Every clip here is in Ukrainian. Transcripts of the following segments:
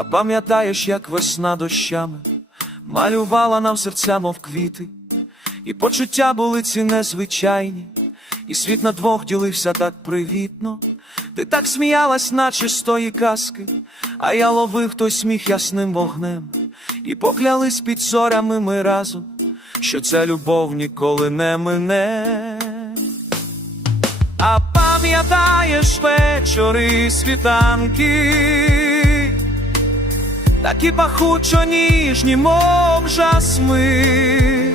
А пам'ятаєш, як весна дощами малювала нам серця, мов квіти, і почуття були ці незвичайні, і світ на двох ділився так привітно. Ти так сміялась, наче з тої казки, а я ловив той сміх ясним вогнем, і поклялись під зорями ми разом, що ця любов ніколи не мине. А пам'ятаєш вечори світанки, такі пахучо ніжні, мов жасми.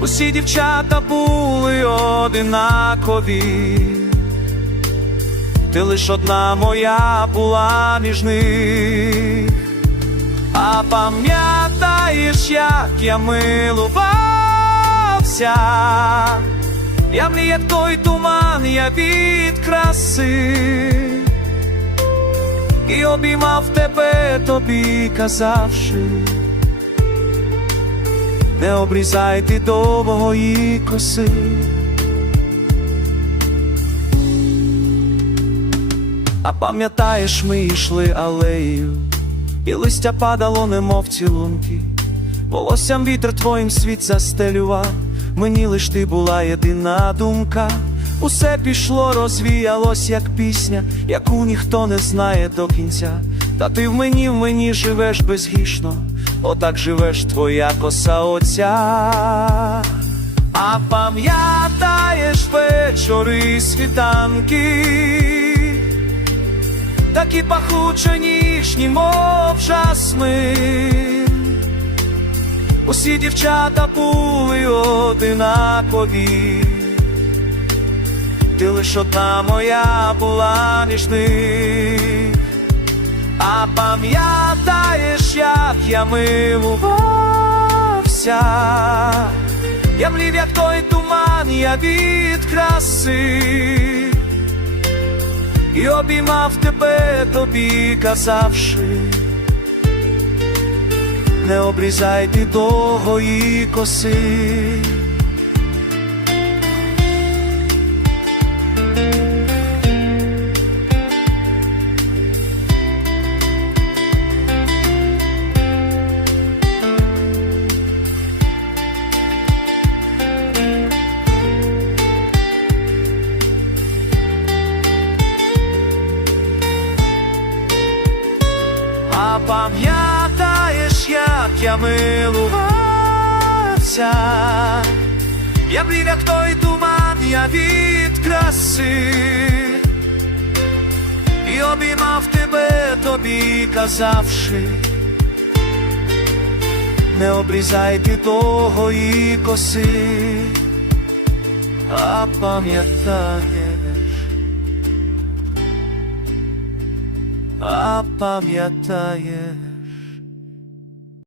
Усі дівчата були одинакові, ти лиш одна моя була між них. А пам'ятаєш, як я милувався, я млів, як той туман, я від краси, і обіймав тебе, тобі казавши, не обрізай ти довгої коси. А пам'ятаєш, ми йшли алеєю, і листя падало, немов цілунки, волоссям вітер твоїм світ застелював, мені лиш ти була єдина думка. Усе пішло, розвіялось, як пісня, яку ніхто не знає до кінця. Та ти в мені, в мені живеш безгішно, отак живеш твоя коса отця. А пам'ятаєш вечори світанки, такі пахучо ніжні, мов жасмин. Усі дівчата були одинакові, ти лиш одна моя була між них. А пам'ятаєш, як я милувався, я млів, як той туман, я від краси, і обіймав тебе, тобі казавши, не обрізай ти довгої коси. Пам'ятаєш, як я милувався, я млів, як той туман, я від краси, і обіймав тебе, тобі казавши, не обрізай ти довгої коси, а пам'ятаєш. А пам'ятаєш